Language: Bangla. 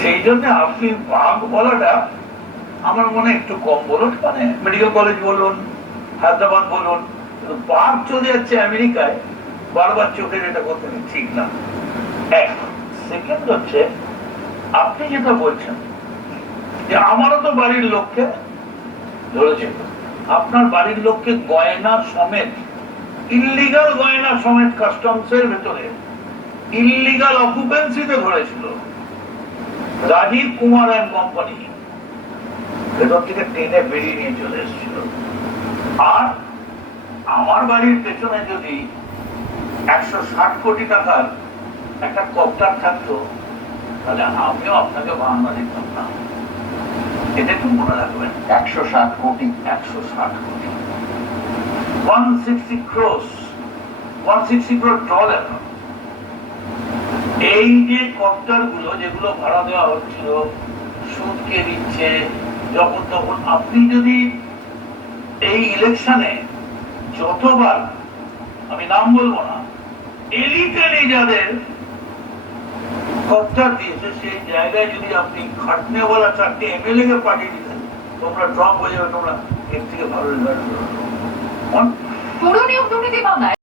সেই জন্য আপনি বাঘ বলাটা আমার মনে একটু কম বলুন, মানে মেডিকেল কলেজ বলুন, হায়দ্রাবাদ বলুন, বাঘ চলে যাচ্ছে আমেরিকায়, বারবার চোখের এটা করতে ঠিক না। এক সেকেন্ড হচ্ছে আপনি যেটা বলছেন যে আমারও তো বাড়ির লোককে ধরেছে, আপনার বাড়ির লোককে গয়না সমেত, ইল্লিগাল গয়না সমেত কাস্টমসের ভেতরে ইল্লিগাল অকুপেন্সিতে ধরেছিল রাজীব কুমার অ্যান্ড কোম্পানি, ভেতর থেকে টেনে বেরিয়ে নিয়ে চলে এসেছিল। আর আমার বাড়ির পেছনে যদি 160 কোটি টাকার একটা কপ্টার থাকতো, তাহলে আমিও আপনাকে বাহানা দিতাম না। এটা একটু মনে রাখবেন। 160 কোটি 160 কোটি 160 crores, 160 crore ডলার। এই যে কপ্টার গুলো যেগুলো ভাড়া দেওয়া হচ্ছিল, সুদকে দিচ্ছে যখন তখন, আপনি যদি এই ইলেকশনে যতবার, আমি নাম বলবো না, এলিটেলি যাদের কপ্টার দিয়েছে সেই জায়গায় যদি আপনি খাটনেওয়ালা 4টে এমএলএ কে পাঠিয়ে দিতেন, তোমরা ড্রপ হয়ে যাবে, তোমরা এর থেকে ভালো রেজাল্ট করো। পুরো নিয়োগ দুর্নীতি মামলায়